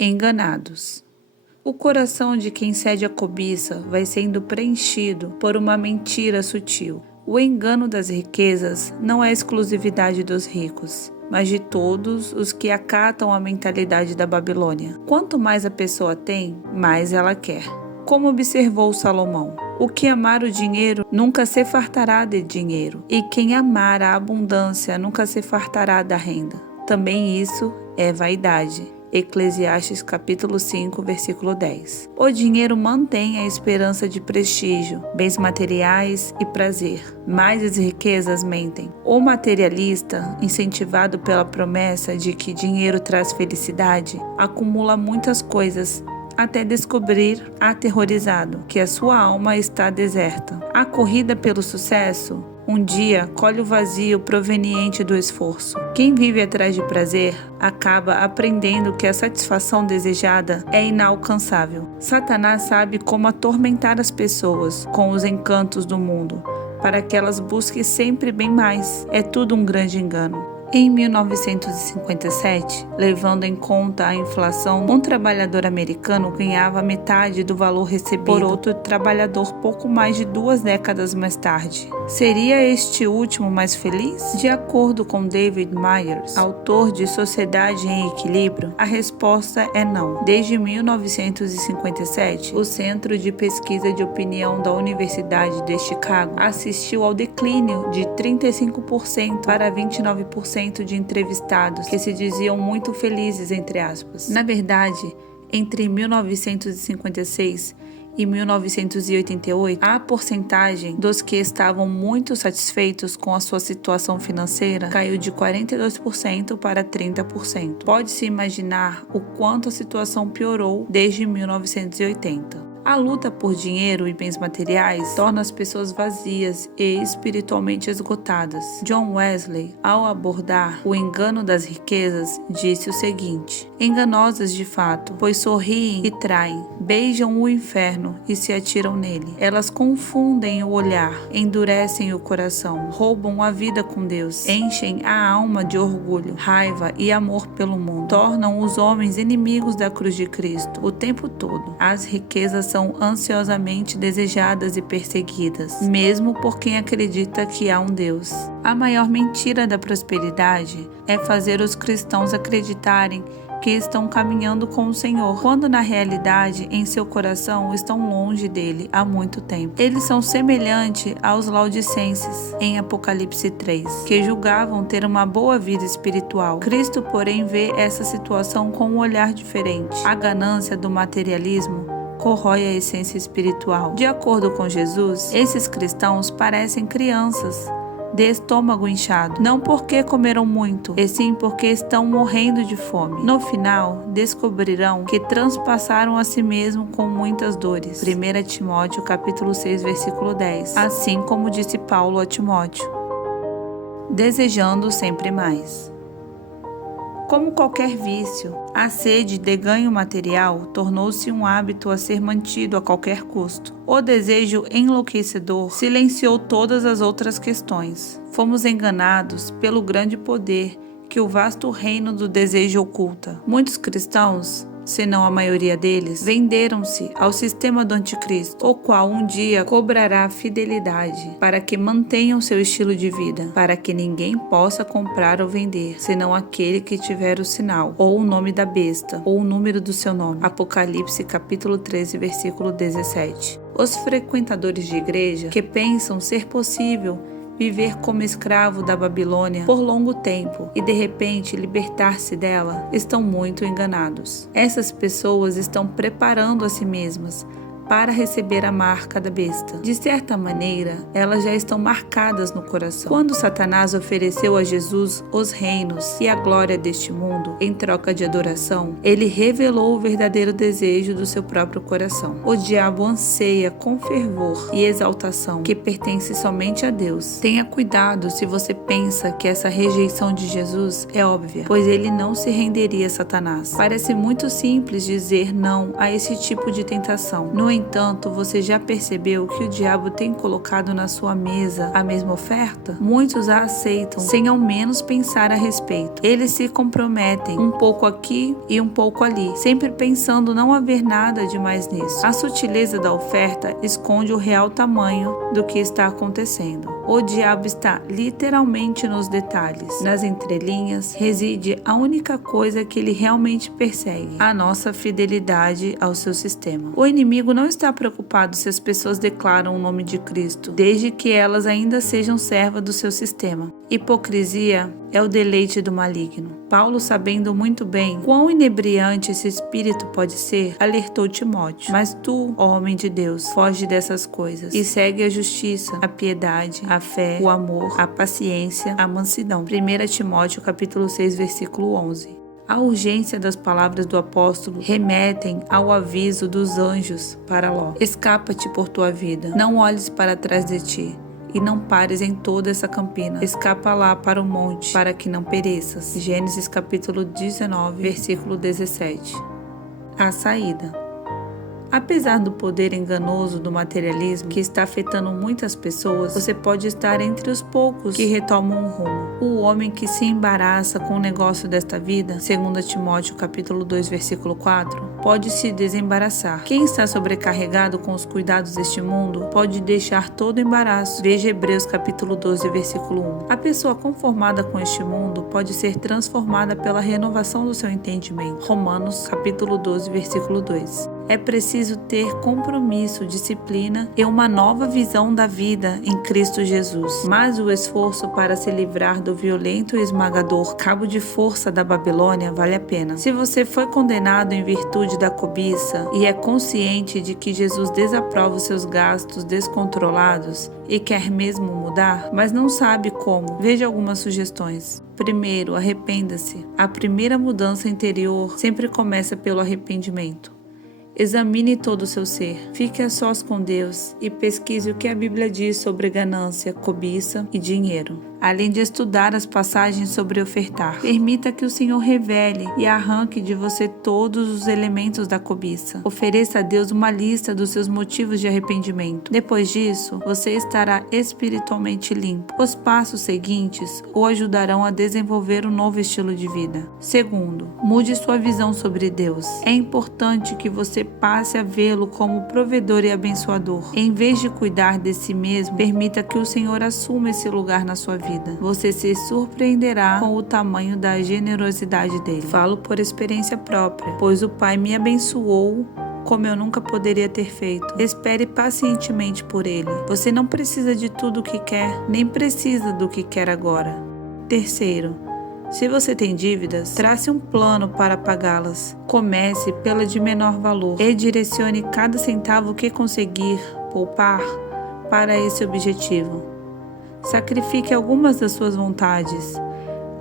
enganados. O coração de quem cede à cobiça vai sendo preenchido por uma mentira sutil. O engano das riquezas não é exclusividade dos ricos, mas de todos os que acatam a mentalidade da Babilônia. Quanto mais a pessoa tem, mais ela quer. Como observou Salomão, o que amar o dinheiro nunca se fartará de dinheiro, e quem amar a abundância nunca se fartará da renda. Também isso é vaidade. Eclesiastes capítulo 5, versículo 10. O dinheiro mantém a esperança de prestígio, bens materiais e prazer, mas as riquezas mentem. O materialista, incentivado pela promessa de que dinheiro traz felicidade, acumula muitas coisas até descobrir, aterrorizado, que a sua alma está deserta. A corrida pelo sucesso um dia colhe o vazio proveniente do esforço. Quem vive atrás de prazer acaba aprendendo que a satisfação desejada é inalcançável. Satanás sabe como atormentar as pessoas com os encantos do mundo, para que elas busquem sempre bem mais. É tudo um grande engano. Em 1957, levando em conta a inflação, um trabalhador americano ganhava metade do valor recebido por outro trabalhador pouco mais de 2 décadas mais tarde. Seria este último mais feliz? De acordo com David Myers, autor de Sociedade em Equilíbrio, a resposta é não. Desde 1957, o Centro de Pesquisa de Opinião da Universidade de Chicago assistiu ao declínio de 35% para 29% de entrevistados que se diziam muito felizes, entre aspas. Na verdade, entre 1956 e 1988, a porcentagem dos que estavam muito satisfeitos com a sua situação financeira caiu de 42% para 30%. Pode-se imaginar o quanto a situação piorou desde 1980. A luta por dinheiro e bens materiais torna as pessoas vazias e espiritualmente esgotadas. John Wesley, ao abordar o engano das riquezas, disse o seguinte: enganosas de fato, pois sorriem e traem, beijam o inferno e se atiram nele. Elas confundem o olhar, endurecem o coração, roubam a vida com Deus, enchem a alma de orgulho, raiva e amor pelo mundo, tornam os homens inimigos da cruz de Cristo o tempo todo. As riquezas são ansiosamente desejadas e perseguidas, mesmo por quem acredita que há um Deus. A maior mentira da prosperidade é fazer os cristãos acreditarem que estão caminhando com o Senhor, quando na realidade, em seu coração, estão longe dele há muito tempo. Eles são semelhantes aos laodicenses, em Apocalipse 3, que julgavam ter uma boa vida espiritual. Cristo, porém, vê essa situação com um olhar diferente. A ganância do materialismo corrói a essência espiritual. De acordo com Jesus, esses cristãos parecem crianças de estômago inchado, não porque comeram muito, e sim porque estão morrendo de fome. No final, descobrirão que transpassaram a si mesmo com muitas dores. 1 Timóteo capítulo 6, versículo 10. Assim como disse Paulo a Timóteo, desejando sempre mais. Como qualquer vício, a sede de ganho material tornou-se um hábito a ser mantido a qualquer custo. O desejo enlouquecedor silenciou todas as outras questões. Fomos enganados pelo grande poder que o vasto reino do desejo oculta. Muitos cristãos, se não a maioria deles, venderam-se ao sistema do anticristo, o qual um dia cobrará fidelidade para que mantenham seu estilo de vida, para que ninguém possa comprar ou vender, senão aquele que tiver o sinal, ou o nome da besta, ou o número do seu nome. Apocalipse capítulo 13, versículo 17. Os frequentadores de igreja que pensam ser possível viver como escravo da Babilônia por longo tempo e de repente libertar-se dela, estão muito enganados. Essas pessoas estão preparando a si mesmas para receber a marca da besta. De certa maneira, elas já estão marcadas no coração. Quando Satanás ofereceu a Jesus os reinos e a glória deste mundo em troca de adoração, ele revelou o verdadeiro desejo do seu próprio coração. O diabo anseia com fervor e exaltação que pertence somente a Deus. Tenha cuidado se você pensa que essa rejeição de Jesus é óbvia, pois ele não se renderia a Satanás. Parece muito simples dizer não a esse tipo de tentação. No entanto, você já percebeu que o diabo tem colocado na sua mesa a mesma oferta? Muitos a aceitam sem ao menos pensar a respeito. Eles se comprometem um pouco aqui e um pouco ali, sempre pensando não haver nada de mais nisso. A sutileza da oferta esconde o real tamanho do que está acontecendo. O diabo está literalmente nos detalhes. Nas entrelinhas reside a única coisa que ele realmente persegue: a nossa fidelidade ao seu sistema. O inimigo não está preocupado se as pessoas declaram o nome de Cristo, desde que elas ainda sejam servas do seu sistema. Hipocrisia é o deleite do maligno. Paulo, sabendo muito bem quão inebriante esse espírito pode ser, alertou Timóteo: mas tu, ó homem de Deus, foge dessas coisas e segue a justiça, a piedade, a fé, o amor, a paciência, a mansidão. 1 Timóteo capítulo 6, versículo 11. A urgência das palavras do apóstolo remetem ao aviso dos anjos para Ló: escapa-te por tua vida, não olhes para trás de ti, e não pares em toda essa campina. Escapa lá para o monte, para que não pereças. Gênesis capítulo 19, versículo 17. A saída. Apesar do poder enganoso do materialismo que está afetando muitas pessoas, você pode estar entre os poucos que retomam o rumo. O homem que se embaraça com o negócio desta vida, 2 Timóteo capítulo 2, versículo 4, pode se desembaraçar. Quem está sobrecarregado com os cuidados deste mundo pode deixar todo o embaraço. Veja Hebreus capítulo 12, versículo 1. A pessoa conformada com este mundo pode ser transformada pela renovação do seu entendimento. Romanos capítulo 12, versículo 2. É preciso ter compromisso, disciplina e uma nova visão da vida em Cristo Jesus. Mas o esforço para se livrar do violento e esmagador cabo de força da Babilônia vale a pena. Se você foi condenado em virtude da cobiça e é consciente de que Jesus desaprova os seus gastos descontrolados e quer mesmo mudar, mas não sabe como, veja algumas sugestões. Primeiro, arrependa-se. A primeira mudança interior sempre começa pelo arrependimento. Examine todo o seu ser, fique a sós com Deus e pesquise o que a Bíblia diz sobre ganância, cobiça e dinheiro. Além de estudar as passagens sobre ofertar, permita que o Senhor revele e arranque de você todos os elementos da cobiça. Ofereça a Deus uma lista dos seus motivos de arrependimento. Depois disso, você estará espiritualmente limpo. Os passos seguintes o ajudarão a desenvolver um novo estilo de vida. Segundo, mude sua visão sobre Deus. É importante que você passe a vê-lo como provedor e abençoador. Em vez de cuidar de si mesmo, permita que o Senhor assuma esse lugar na sua vida. Você se surpreenderá com o tamanho da generosidade dele. Falo por experiência própria, pois o Pai me abençoou como eu nunca poderia ter feito. Espere pacientemente por ele. Você não precisa de tudo o que quer, nem precisa do que quer agora. Terceiro, se você tem dívidas, trace um plano para pagá-las. Comece pela de menor valor e direcione cada centavo que conseguir poupar para esse objetivo. Sacrifique algumas das suas vontades.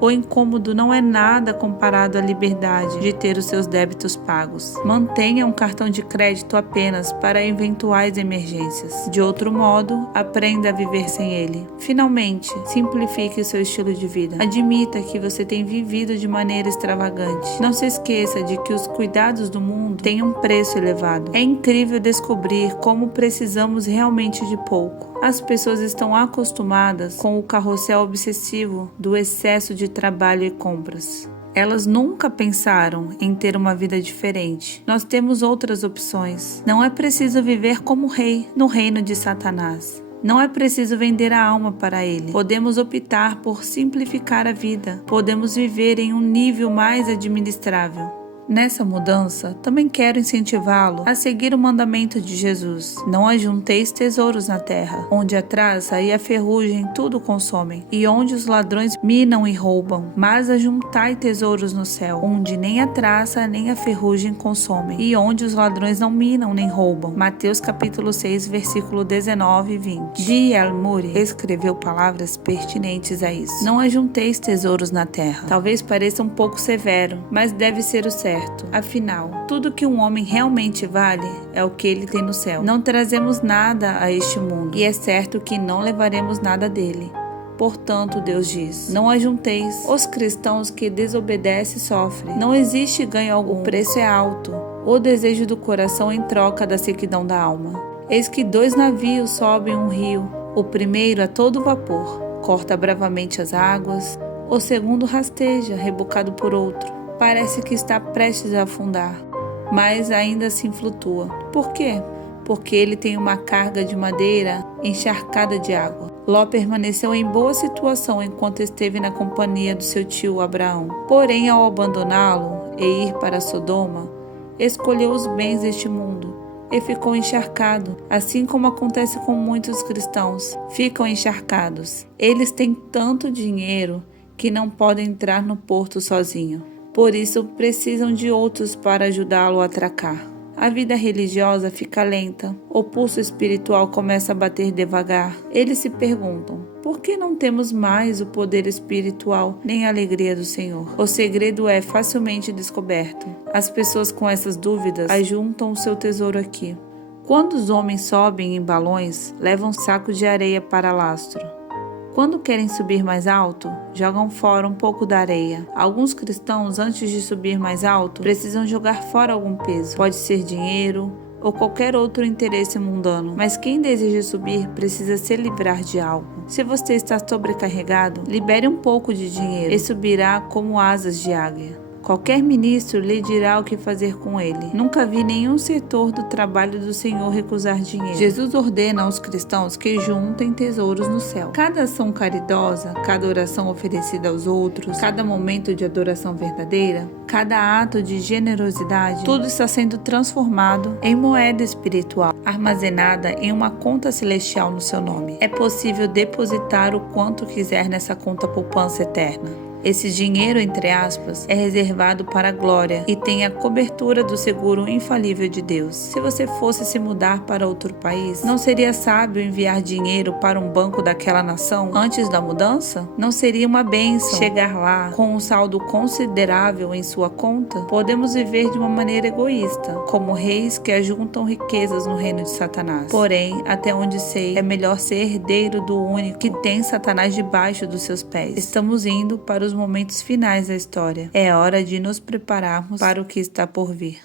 O incômodo não é nada comparado à liberdade de ter os seus débitos pagos. Mantenha um cartão de crédito apenas para eventuais emergências. De outro modo, aprenda a viver sem ele. Finalmente, simplifique o seu estilo de vida. Admita que você tem vivido de maneira extravagante. Não se esqueça de que os cuidados do mundo têm um preço elevado. É incrível descobrir como precisamos realmente de pouco. As pessoas estão acostumadas com o carrossel obsessivo do excesso de trabalho e compras. Elas nunca pensaram em ter uma vida diferente. Nós temos outras opções. Não é preciso viver como rei no reino de Satanás. Não é preciso vender a alma para ele. Podemos optar por simplificar a vida. Podemos viver em um nível mais administrável. Nessa mudança, também quero incentivá-lo a seguir o mandamento de Jesus. Não ajunteis tesouros na terra, onde a traça e a ferrugem tudo consomem, e onde os ladrões minam e roubam. Mas ajuntai tesouros no céu, onde nem a traça nem a ferrugem consomem, e onde os ladrões não minam nem roubam. Mateus capítulo 6, versículo 19 e 20. D.L. Moody escreveu palavras pertinentes a isso. Não ajunteis tesouros na terra. Talvez pareça um pouco severo, mas deve ser o certo. Afinal, tudo que um homem realmente vale é o que ele tem no céu. Não trazemos nada a este mundo, e é certo que não levaremos nada dele. Portanto, Deus diz: não ajunteis. Os cristãos que desobedecem sofrem. Não existe ganho algum. O preço é alto. o desejo do coração em troca da sequidão da alma. Eis que 2 navios sobem um rio, o primeiro a todo vapor, corta bravamente as águas, o segundo rasteja, rebocado por outro. Parece que está prestes a afundar, mas ainda assim flutua. Por quê? Porque ele tem uma carga de madeira encharcada de água. Ló permaneceu em boa situação enquanto esteve na companhia do seu tio Abraão. Porém, ao abandoná-lo e ir para Sodoma, escolheu os bens deste mundo e ficou encharcado, assim como acontece com muitos cristãos. Ficam encharcados. Eles têm tanto dinheiro que não podem entrar no porto sozinho. Por isso, precisam de outros para ajudá-lo a atracar. A vida religiosa fica lenta, o pulso espiritual começa a bater devagar. Eles se perguntam, por que não temos mais o poder espiritual nem a alegria do Senhor? O segredo é facilmente descoberto. As pessoas com essas dúvidas ajuntam o seu tesouro aqui. Quando os homens sobem em balões, levam sacos de areia para lastro. Quando querem subir mais alto, jogam fora um pouco da areia. Alguns cristãos, antes de subir mais alto, precisam jogar fora algum peso. Pode ser dinheiro ou qualquer outro interesse mundano. Mas quem deseja subir precisa se livrar de algo. Se você está sobrecarregado, libere um pouco de dinheiro e subirá como asas de águia. Qualquer ministro lhe dirá o que fazer com ele. Nunca vi nenhum setor do trabalho do Senhor recusar dinheiro. Jesus ordena aos cristãos que juntem tesouros no céu. Cada ação caridosa, cada oração oferecida aos outros, cada momento de adoração verdadeira, cada ato de generosidade, tudo está sendo transformado em moeda espiritual, armazenada em uma conta celestial no seu nome. É possível depositar o quanto quiser nessa conta poupança eterna. Esse dinheiro, entre aspas, é reservado para a glória e tem a cobertura do seguro infalível de Deus. Se você fosse se mudar para outro país, não seria sábio enviar dinheiro para um banco daquela nação antes da mudança? Não seria uma bênção chegar lá com um saldo considerável em sua conta? Podemos viver de uma maneira egoísta, como reis que ajuntam riquezas no reino de Satanás. Porém, até onde sei, é melhor ser herdeiro do único que tem Satanás debaixo dos seus pés. Estamos indo para os momentos finais da história. É hora de nos prepararmos para o que está por vir.